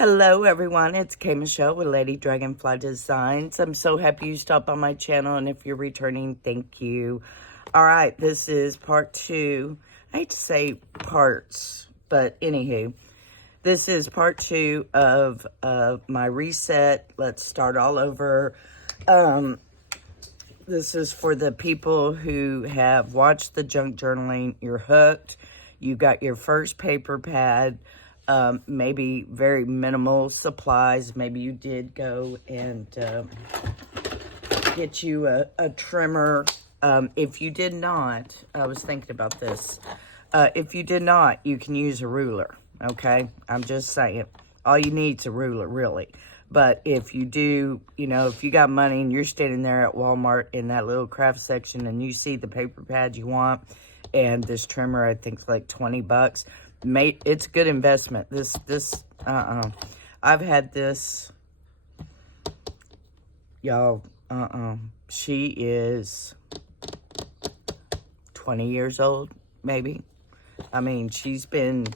Hello everyone, it's Kay Michelle with Lady Dragonfly Designs. I'm so happy you stopped on my channel, and if you're returning, thank you. Alright, this is part 2. I hate to say parts, but anywho, this is part 2 of my reset. Let's start all over. This is for the people who have watched the junk journaling. You're hooked. You got your first paper pad. Maybe very minimal supplies. Maybe you did go and get you a trimmer. If you did not, I was thinking about this. If you did not, you can use a ruler, okay? I'm just saying. All you need is a ruler, really. But if you do, you know, if you got money and you're standing there at Walmart in that little craft section and you see the paper pad you want and this trimmer, I think, like 20 bucks. Mate, it's a good investment. I've had this, y'all, she is 20 years old, maybe. I mean, she's been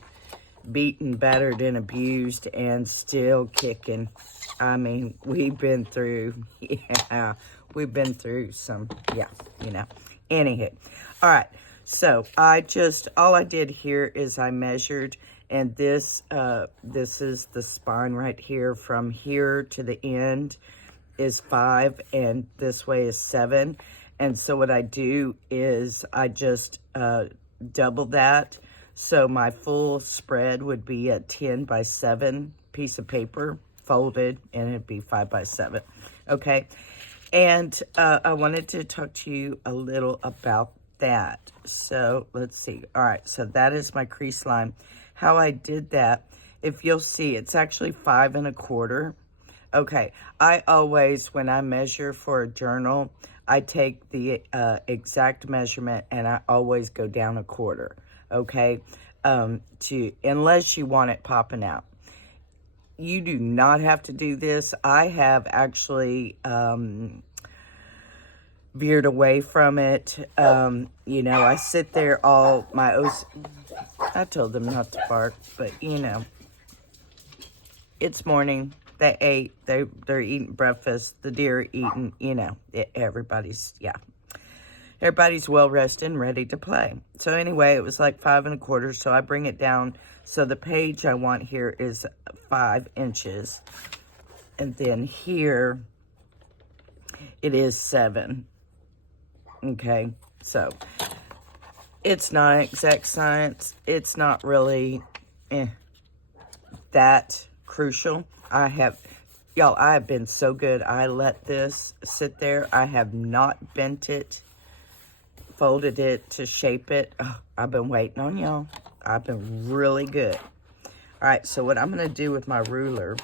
beaten, battered, and abused, and still kicking. I mean, we've been through some, you know. Anywho, all right. So all I did here is I measured, and this is the spine right here. From here to the end is 5, and this way is 7. And so what I do is I just double that. So my full spread would be a 10 by 7 piece of paper folded, and it'd be 5 by 7. Okay. And I wanted to talk to you a little about that. So let's see. All right, so that is my crease line. How I did that, if you'll see, it's actually 5 1/4. Okay, I always, when I measure for a journal, I take the exact measurement, and I always go down 1/4. Okay, unless you want it popping out. You do not have to do this. I have actually veered away from it. You know, I sit there I told them not to bark, but you know, it's morning. They ate. They're eating breakfast. The deer are eating. You know, everybody's well rested and ready to play. So anyway, it was like 5 1/4. So I bring it down. So the page I want here is 5 inches, and then here it is 7. Okay, so it's not exact science. It's not really that crucial. I have been so good. I let this sit there. I have not bent it, folded it to shape it. Oh, I've been waiting on y'all. I've been really good. All right, so what I'm going to do with my ruler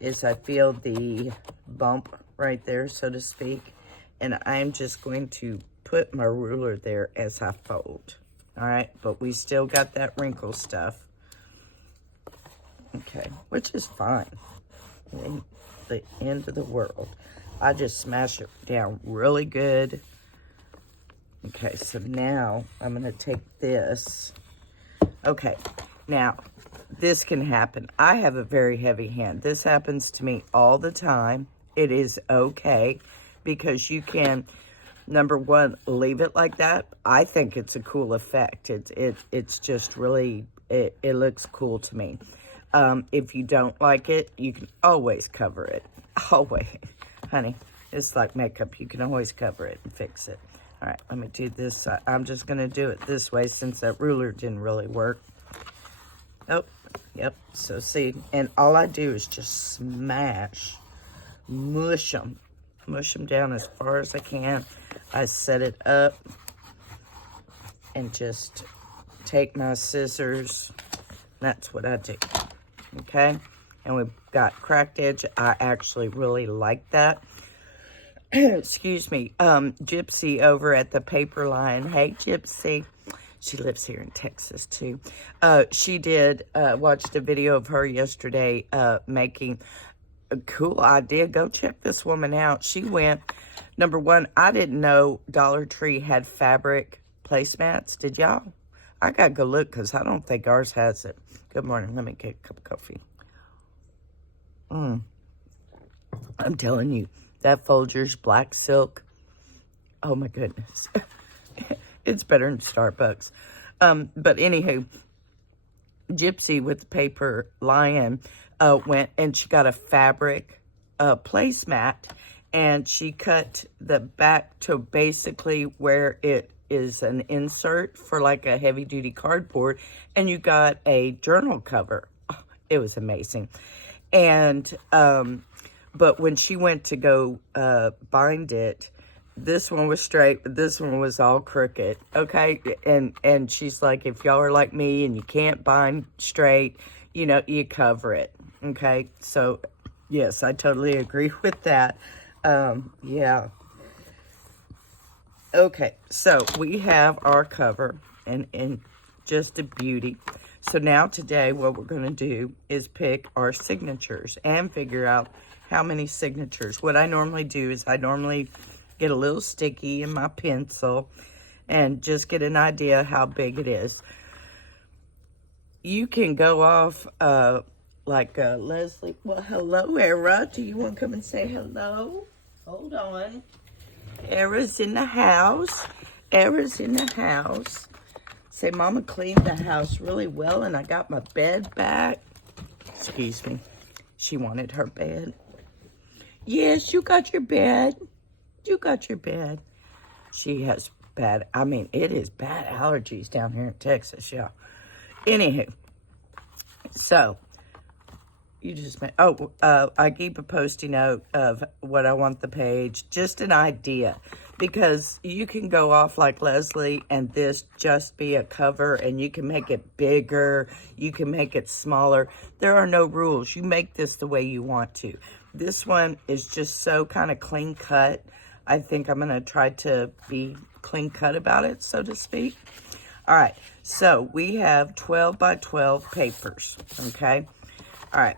is I feel the bump right there, so to speak. And I'm just going to put my ruler there as I fold. All right, but we still got that wrinkle stuff. Okay, which is fine. It ain't the end of the world. I just smash it down really good. Okay, so now I'm going to take this. Okay, now this can happen. I have a very heavy hand. This happens to me all the time. It is okay. Because you can, number one, leave it like that. I think it's a cool effect. It's just really, it looks cool to me. If you don't like it, you can always cover it. Always. Honey, it's like makeup. You can always cover it and fix it. All right, let me do this. I'm just going to do it this way since that ruler didn't really work. Oh, yep. So see, and all I do is just mush them down as far as I can. I set it up and just take my scissors. That's what I do. Okay? And we've got cracked edge. I actually really like that. Excuse me. Gypsy over at the Paper Line. Hey, Gypsy. She lives here in Texas, too. She did, watched a video of her yesterday making a cool idea. Go check this woman out. She went, number one, I didn't know Dollar Tree had fabric placemats. Did y'all? I gotta go look because I don't think ours has it. Good morning. Let me get a cup of coffee. I'm telling you, that Folgers black silk, oh my goodness. It's better than Starbucks. But anywho, Gypsy with the paper lion went and she got a fabric placemat, and she cut the back to basically where it is an insert for like a heavy duty cardboard, and you got a journal cover. Oh, it was amazing. And but when she went to go bind it, this one was straight, but this one was all crooked. Okay, and she's like, if y'all are like me and you can't bind straight, you know, you cover it. Okay, so yes, I totally agree with that. Yeah. Okay, so we have our cover, and just a beauty. So now today what we're going to do is pick our signatures and figure out how many signatures. What I normally do is I normally get a little sticky in my pencil and just get an idea how big it is. You can go off like Leslie. Well, hello, Era. Do you want to come and say hello? Hold on. Era's in the house. Era's in the house. Say, Mama cleaned the house really well and I got my bed back. Excuse me. She wanted her bed. Yes, you got your bed. You got your bed. She has bad, I mean, it is bad allergies down here in Texas, y'all. Anywho, so you just made, I keep a Post-it note of what I want the page, just an idea, because you can go off like Leslie and this just be a cover, and you can make it bigger, you can make it smaller. There are no rules. You make this the way you want to. This one is just so kind of clean cut. I think I'm going to try to be clean cut about it, so to speak. All right, so we have 12 by 12 papers, okay? All right,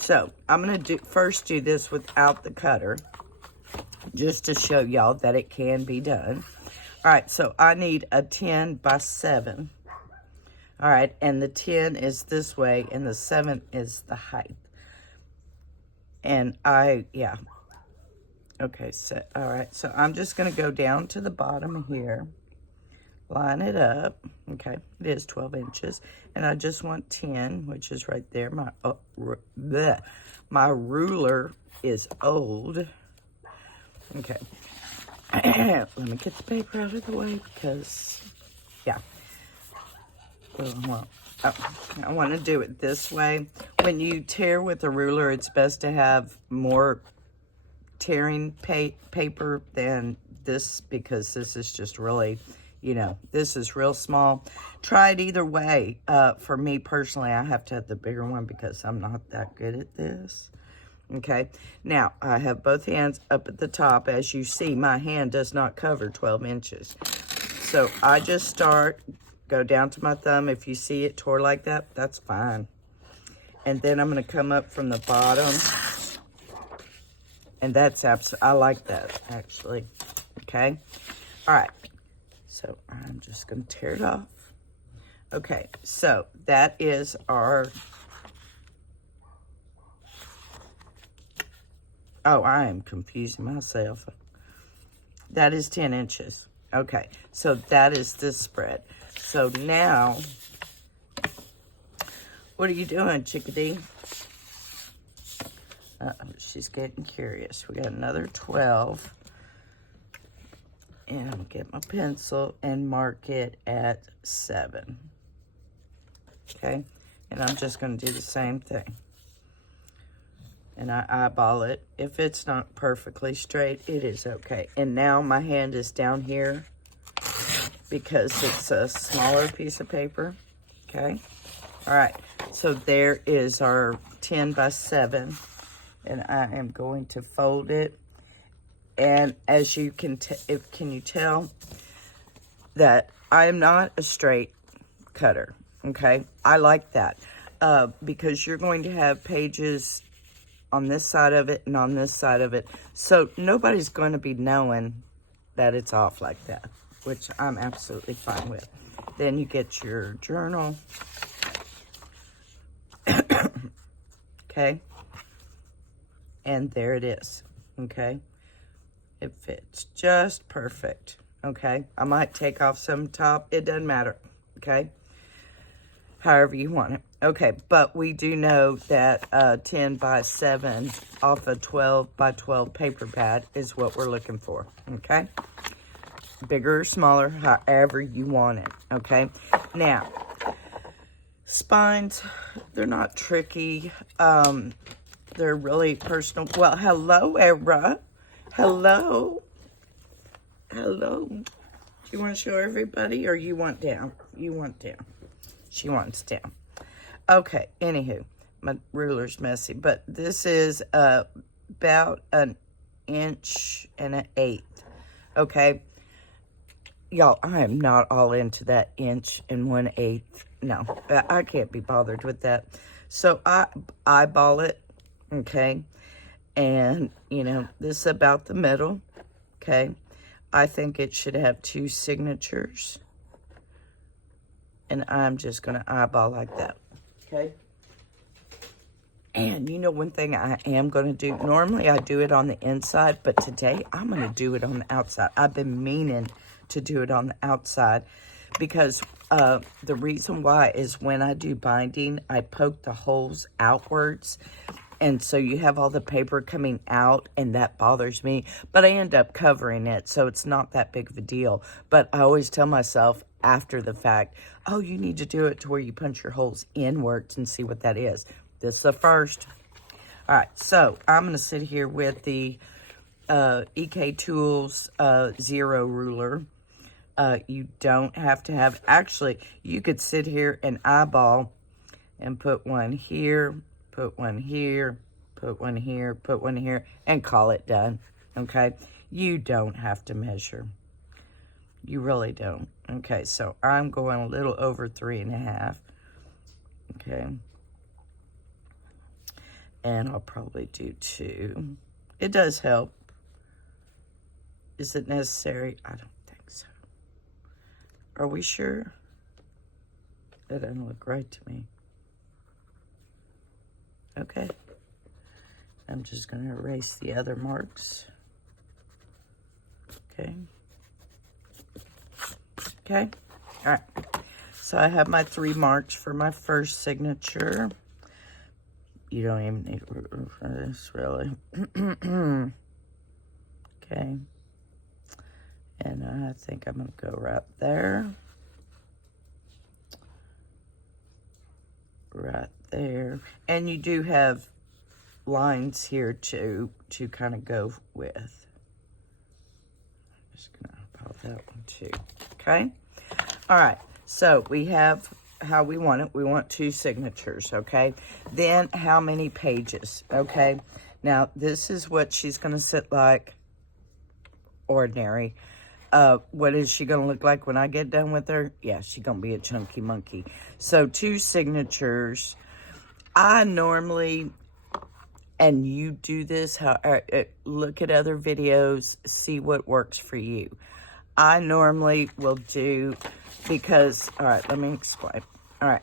so I'm going to first do this without the cutter, just to show y'all that it can be done. All right, so I need a 10 by 7. All right, and the 10 is this way, and the 7 is the height. And yeah. Okay, so, all right, so I'm just going to go down to the bottom here, line it up. Okay, it is 12 inches, and I just want 10, which is right there. My ruler is old. Okay, let me get the paper out of the way because, yeah. Well, I want to do it this way. When you tear with a ruler, it's best to have more tearing paper than this, because this is just really, you know, this is real small. Try it either way. For me personally, I have to have the bigger one because I'm not that good at this. Okay, now I have both hands up at the top. As you see, my hand does not cover 12 inches. So I just go down to my thumb. If you see it tore like that, that's fine. And then I'm going to come up from the bottom. And that's I like that, actually. Okay? All right. So I'm just going to tear it off. Okay, so that is our... Oh, I am confusing myself. That is 10 inches. Okay, so that is this spread. So now, what are you doing, chickadee? She's getting curious. We got another 12. And I'll get my pencil and mark it at 7. Okay, and I'm just going to do the same thing. And I eyeball it. If it's not perfectly straight, it is okay. And now my hand is down here because it's a smaller piece of paper. Okay, all right. So there is our 10 by 7. And I am going to fold it. And as you can you tell that I am not a straight cutter, okay? I like that because you're going to have pages on this side of it and on this side of it. So nobody's going to be knowing that it's off like that, which I'm absolutely fine with. Then you get your journal. Okay. And there it is, okay? It fits just perfect, okay? I might take off some top. It doesn't matter, okay? However you want it. Okay, but we do know that 10 by 7 off a 12 by 12 paper pad is what we're looking for, okay? Bigger or smaller, however you want it, okay? Now, spines, they're not tricky. They're really personal. Well, hello, Era. Hello. Hello. Do you want to show everybody or you want down? You want down. She wants down. Okay, anywho, my ruler's messy, but this is about 1 1/8 inches, okay? Y'all, I am not all into that 1 1/8 inches. No, I can't be bothered with that. So I eyeball it, okay? And, you know, this is about the middle, okay? I think it should have 2 signatures. And I'm just going to eyeball like that, okay? And you know one thing I am going to do? Normally I do it on the inside, but today I'm going to do it on the outside. I've been meaning to do it on the outside because the reason why is when I do binding, I poke the holes outwards. And so you have all the paper coming out, and that bothers me. But I end up covering it, so it's not that big of a deal. But I always tell myself after the fact, oh, you need to do it to where you punch your holes inwards and see what that is. This is the first. All right, so I'm going to sit here with the EK Tools Zero ruler. You don't have to have, actually, you could sit here and eyeball and put one here, put one here, put one here, put one here, and call it done, okay? You don't have to measure. You really don't. Okay, so I'm going a little over 3.5, okay? And I'll probably do 2. It does help. Is it necessary? I don't think so. Are we sure? That doesn't look right to me. Okay. I'm just going to erase the other marks. Okay. Okay. All right. So I have my 3 marks for my first signature. You don't even need room for this, really. Okay. And I think I'm going to go right there. Right there. And you do have lines here to kind of go with. I'm just going to pop that one too. Okay. All right. So we have how we want it. We want 2 signatures. Okay. Then how many pages? Okay. Now this is what she's going to sit like. Ordinary. What is she going to look like when I get done with her? Yeah, she's going to be a chunky monkey. So 2 signatures. I normally, and you do this, look at other videos, see what works for you. I normally will do, because, all right, let me explain. All right,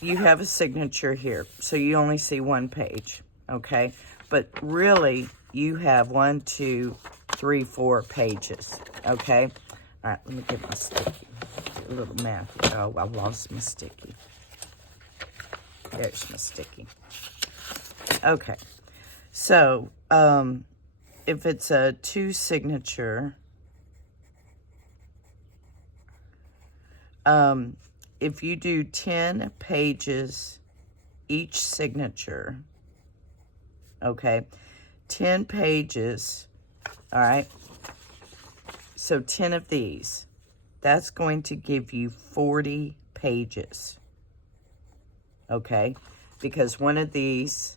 you have a signature here, so you only see 1 page, okay? But really, you have 1, 2, 3, 4 pages, okay? All right, let me get my sticky. A little math. Oh, I lost my sticky. There's my sticky. Okay, so if it's a 2 signature, if you do 10 pages each signature, okay, 10 pages, all right, so 10 of these, that's going to give you 40 pages, okay, because one of these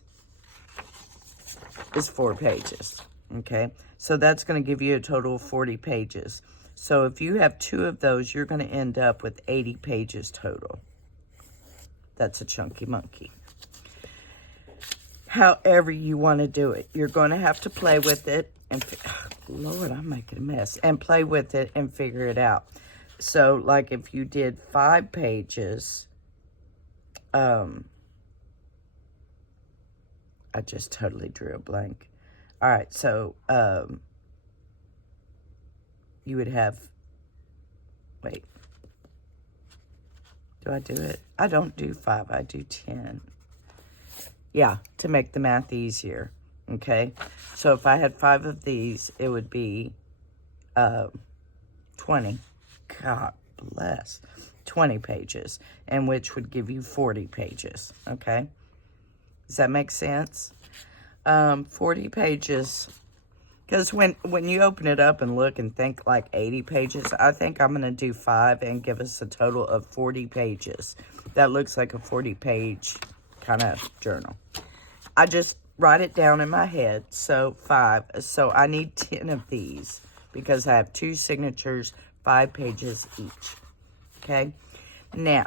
is 4 pages, okay, so that's going to give you a total of 40 pages. So if you have 2 of those, you're going to end up with 80 pages total. That's a chunky monkey. However you want to do it, you're going to have to play with it and, Lord, I'm making a mess, and play with it and figure it out. So like if you did 5 pages, I I just totally drew a blank. All right, so you would have, wait, do I do it? I don't do 5, I do 10. Yeah, to make the math easier, okay? So if I had 5 of these, it would be 20. God bless. 20 pages, and which would give you 40 pages, okay? Does that make sense? 40 pages, because when you open it up and look and think like 80 pages, I think I'm going to do 5 and give us a total of 40 pages. That looks like a 40-page kind of journal. I just write it down in my head, so 5. So I need 10 of these because I have 2 signatures, 5 pages each. Okay, now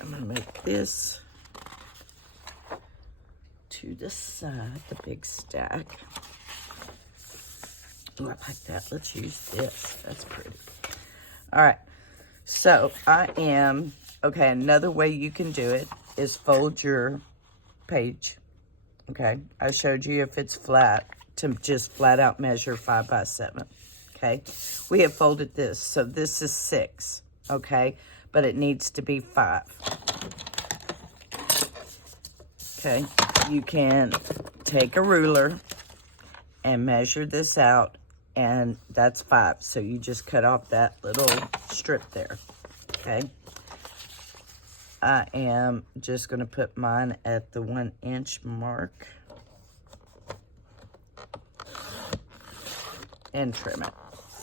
I'm going to make this to the side, the big stack. Ooh, I like that. Let's use this. That's pretty. All right, so okay, another way you can do it is fold your page. Okay, I showed you if it's flat, to just flat out measure 5 by 7. Okay, we have folded this, so this is 6. Okay, but it needs to be 5. Okay, you can take a ruler and measure this out, and that's 5. So you just cut off that little strip there. Okay, I am just going to put mine at the 1-inch mark and trim it.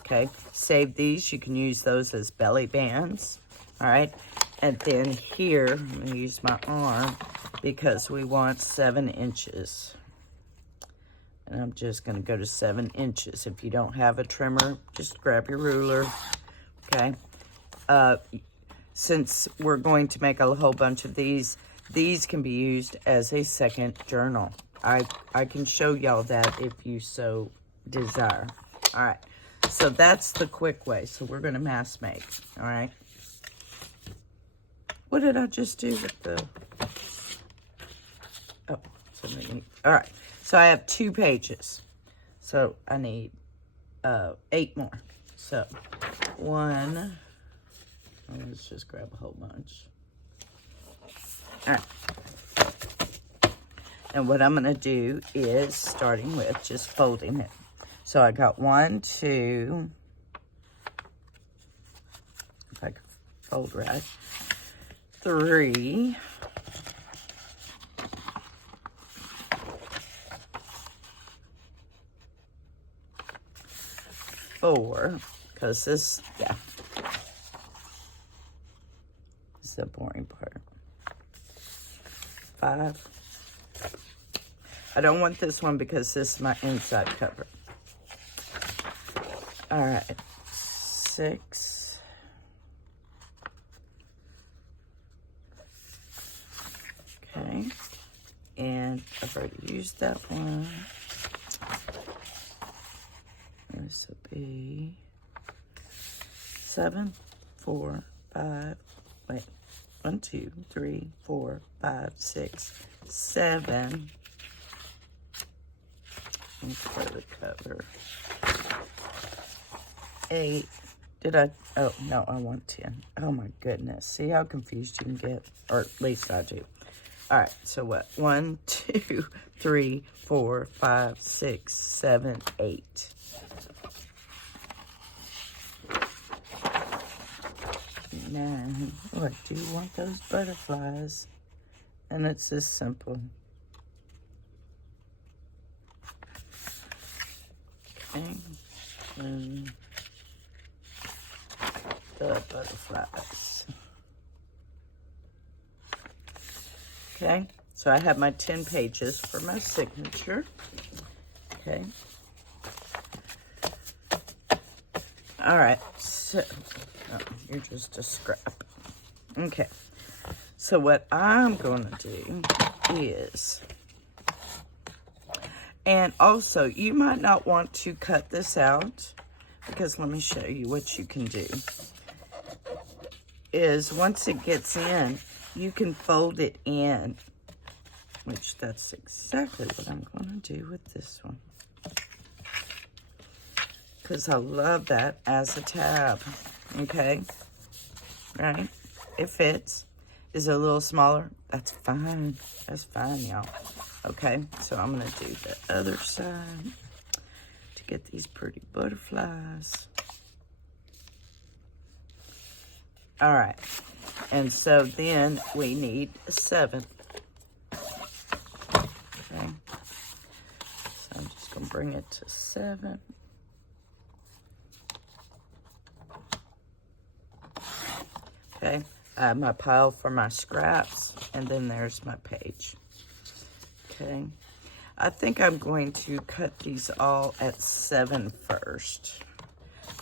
Okay, save these. You can use those as belly bands. All right, and then here, I'm going to use my arm because we want 7 inches. And I'm just going to go to 7 inches. If you don't have a trimmer, just grab your ruler. Okay, since we're going to make a whole bunch of these can be used as a second journal. I can show y'all that if you so desire. All right, so that's the quick way. So we're going to mass make. All right, what did I just do with the, oh, something. All right, so I have 2 pages, so I need 8 more. So 1, let's just grab a whole bunch. All right, and what I'm going to do is starting with just folding it. So I got 1, 2, if I can fold right, 3, 4, because this, yeah, this is the boring part. 5. I don't want this one because this is my inside cover. All right, 6. Okay, and I've already used that one. This will be 7, 4, 5, wait, 1, 2, 3, 4, 5, 6, 7. And for the cover. 8. Did I? Oh, no, I want 10. Oh, my goodness. See how confused you can get? Or at least I do. All right, so what? 1, 2, 3, 4, 5, 6, 7, 8. Now, oh, I do want those butterflies. And it's this simple. Okay. And the butterflies. Okay, so I have my 10 pages for my signature. Okay. All right, so, oh, you're just a scrap. Okay, so what I'm going to do is, and also, you might not want to cut this out, because let me show you what you can do. Is once it gets in, you can fold it in which that's exactly what I'm going to do with this one. Because I love that as a tab, okay? Right? It fits. Is it a little smaller? That's fine. That's fine, y'all. Okay, so I'm going to do the other side to get these pretty butterflies. All right, and so then we need a 7. Okay, so I'm just going to bring it to 7. Okay, I have my pile for my scraps, and then there's my page. Okay, I think I'm going to cut these all at 7 first.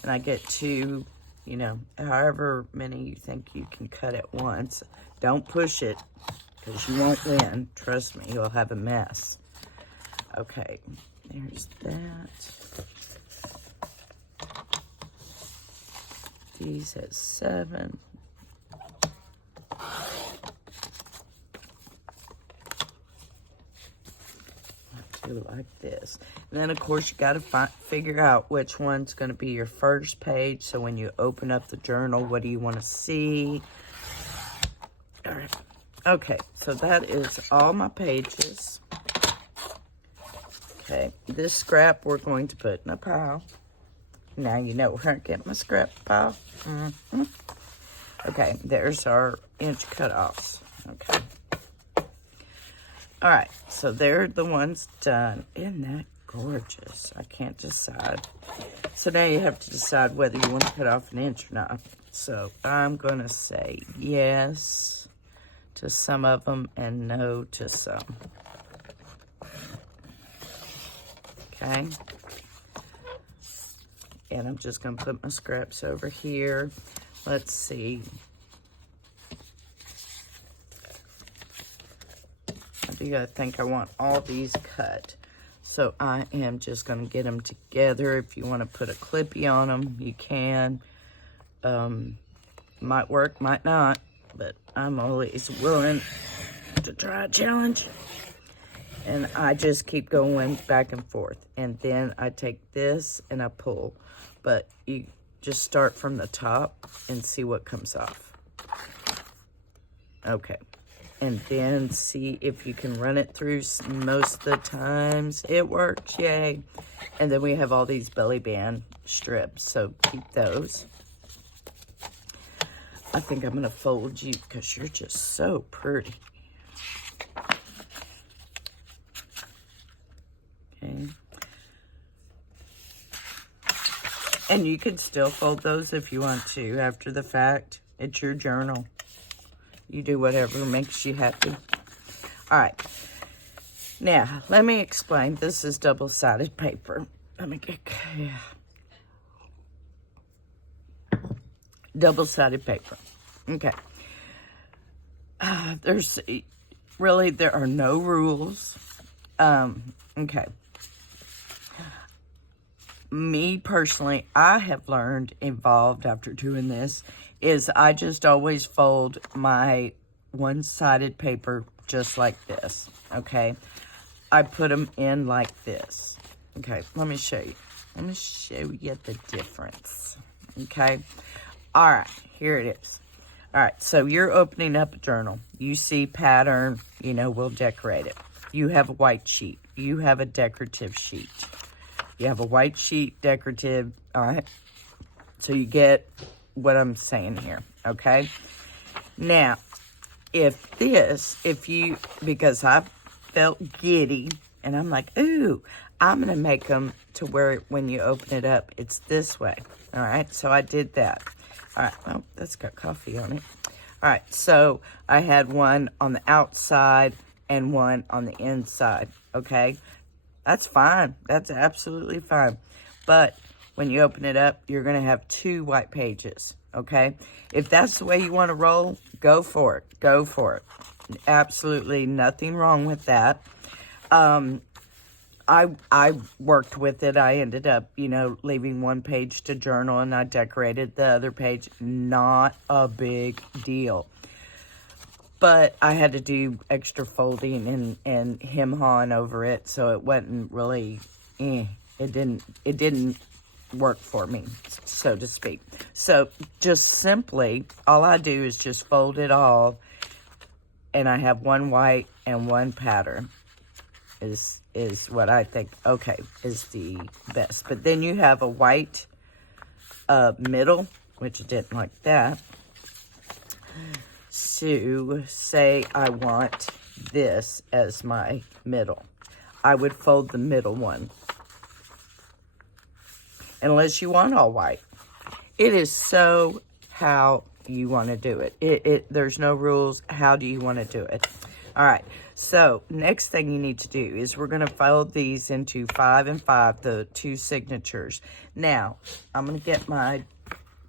And I get 2, you know, however many you think you can cut at once. Don't push it, because you won't win. Trust me, you'll have a mess. Okay, there's that. These at 7. Like this. And then of course you got to figure out which one's going to be your first page. So when you open up the journal, what do you want to see? All right. Okay, so that is all my pages. Okay, this scrap we're going to put in a pile. Now you know where I get my scrap pile. Okay, there's our inch cutoffs. Okay. All right, so they're the ones done. Isn't that gorgeous? I can't decide. So now you have to decide whether you want to cut off an inch or not. So I'm going to say yes to some of them and no to some. Okay. And I'm just going to put my scraps over here. Let's see. I think I want all these cut. So I am just going to get them together. If you want to put a clippy on them, you can. Might work, might not. But I'm always willing to try a challenge. And I just keep going back and forth. And then I take this and I pull. But you just start from the top and see what comes off. Okay. And then see if you can run it through. Most of the times it works, yay. And then we have all these belly band strips, so keep those. I think I'm gonna fold you because you're just so pretty. Okay. And you can still fold those if you want to after the fact. It's your journal. You do whatever makes you happy. All right. Now, let me explain. This is double-sided paper. Let me get... Yeah. Double-sided paper. Okay. There are no rules. Okay. Me, personally, I have learned, evolved after doing this, is I just always fold my one-sided paper just like this, okay? I put them in like this. Okay, let me show you. Let me show you the difference, okay? All right, here it is. All right, so you're opening up a journal. You see pattern, you know, we'll decorate it. You have a white sheet. You have a decorative sheet. You have a white sheet, decorative, all right? So you get what I'm saying here, okay? Now, because I felt giddy, and I'm like, ooh, I'm gonna make them to where when you open it up, it's this way, all right? So I did that. All right, well, that's got coffee on it. All right, so I had one on the outside and one on the inside, okay? That's fine, that's absolutely fine. But when you open it up, you're going to have 2 white pages, okay? If that's the way you want to roll, go for it. Go for it. Absolutely nothing wrong with that. I worked with it. I ended up, you know, leaving one page to journal, and I decorated the other page. Not a big deal. but I had to do extra folding and hem-hawing over it, so it wasn't really, it didn't work for me, so to speak. So just simply, all I do is just fold it all, and I have one white and one pattern is what I think, okay, is the best. But then you have a white middle, which I didn't like that. So say I want this as my middle. I would fold the middle one. Unless you want all white. It is so how you want to do it. There's no rules. How do you want to do it? All right. So next thing you need to do is we're going to fold these into 5 and 5, the 2 signatures. Now, I'm going to get my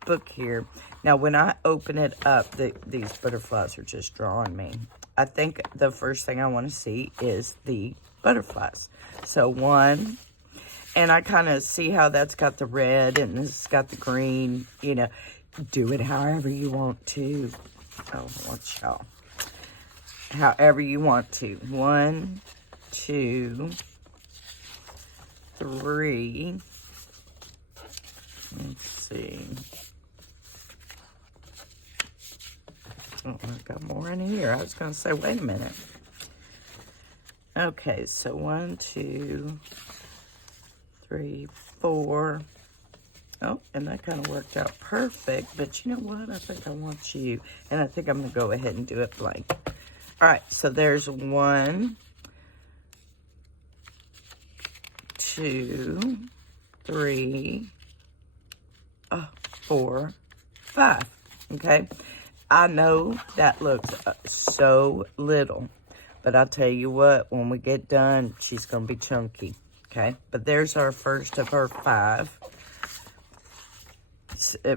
book here. Now, when I open it up, these butterflies are just drawing me. I think the first thing I want to see is the butterflies. So 1, and I kind of see how that's got the red and this has got the green. You know, do it however you want to. Oh, watch y'all. However you want to. 1, 2, 3. Let's see. Oh, I've got more in here. I was going to say, wait a minute. Okay, so 1, 2, 3, 4. Oh, and that kind of worked out perfect. But you know what? I think I want you. And I think I'm going to go ahead and do it blank. All right, so there's 1, 2, 3, 4, 5. Okay? I know that looks so little, but I'll tell you what, when we get done, she's going to be chunky, okay? But there's our first of our 5,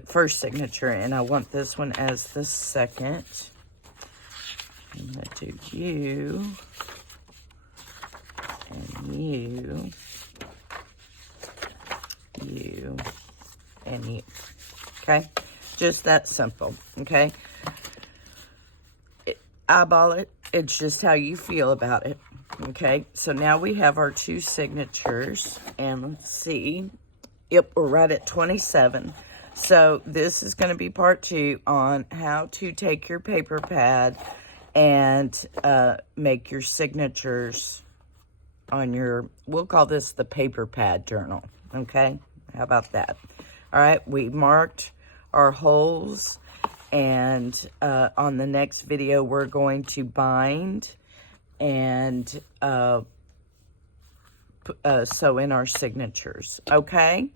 first signature, and I want this one as the second. I'm going to do you, and you, you, and you, okay? Just that simple, okay? Eyeball it. It's just how you feel about it, okay? So now we have our 2 signatures, and let's see. Yep, we're right at 27. So this is going to be part 2 on how to take your paper pad and make your signatures on your, we'll call this the paper pad journal, okay? How about that? All right, we marked our holes, and on the next video we're going to bind and sew in our signatures, okay?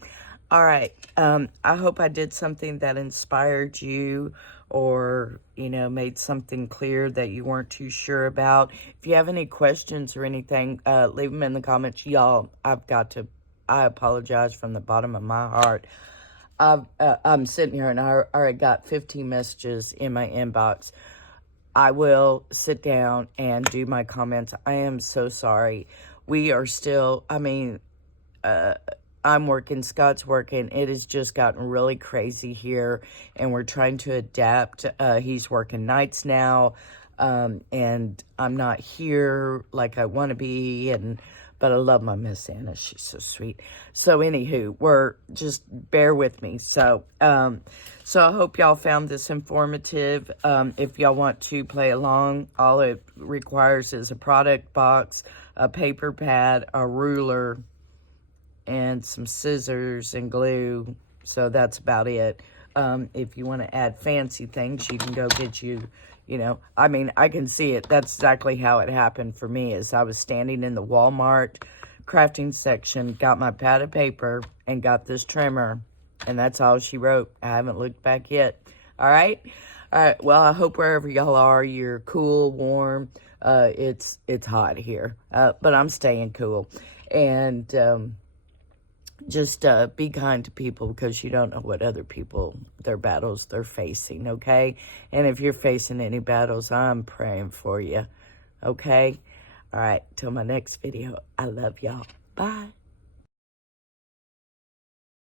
All right, I hope I did something that inspired you, or you know, made something clear that you weren't too sure about. If you have any questions or anything, leave them in the comments. Y'all, I apologize from the bottom of my heart. I'm sitting here and I already got 15 messages in my inbox. I will sit down and do my comments. I am so sorry. We are still, I mean, I'm working, Scott's working. It has just gotten really crazy here, and we're trying to adapt. He's working nights now, and I'm not here like I want to be, but I love my Miss Anna. She's so sweet. So anywho, just bear with me. So so I hope y'all found this informative. If y'all want to play along, all it requires is a product box, a paper pad, a ruler, and some scissors and glue. So that's about it. If you want to add fancy things, you can go get you know, I mean, I can see it. That's exactly how it happened for me. Is I was standing in the Walmart crafting section, got my pad of paper, and got this trimmer. And that's all she wrote. I haven't looked back yet. All right? All right. Well, I hope wherever y'all are, you're cool, warm. It's hot here. But I'm staying cool. And just be kind to people, because you don't know what other people, their battles they're facing, okay? And if you're facing any battles, I'm praying for you, okay? All right, till my next video. I love y'all. Bye.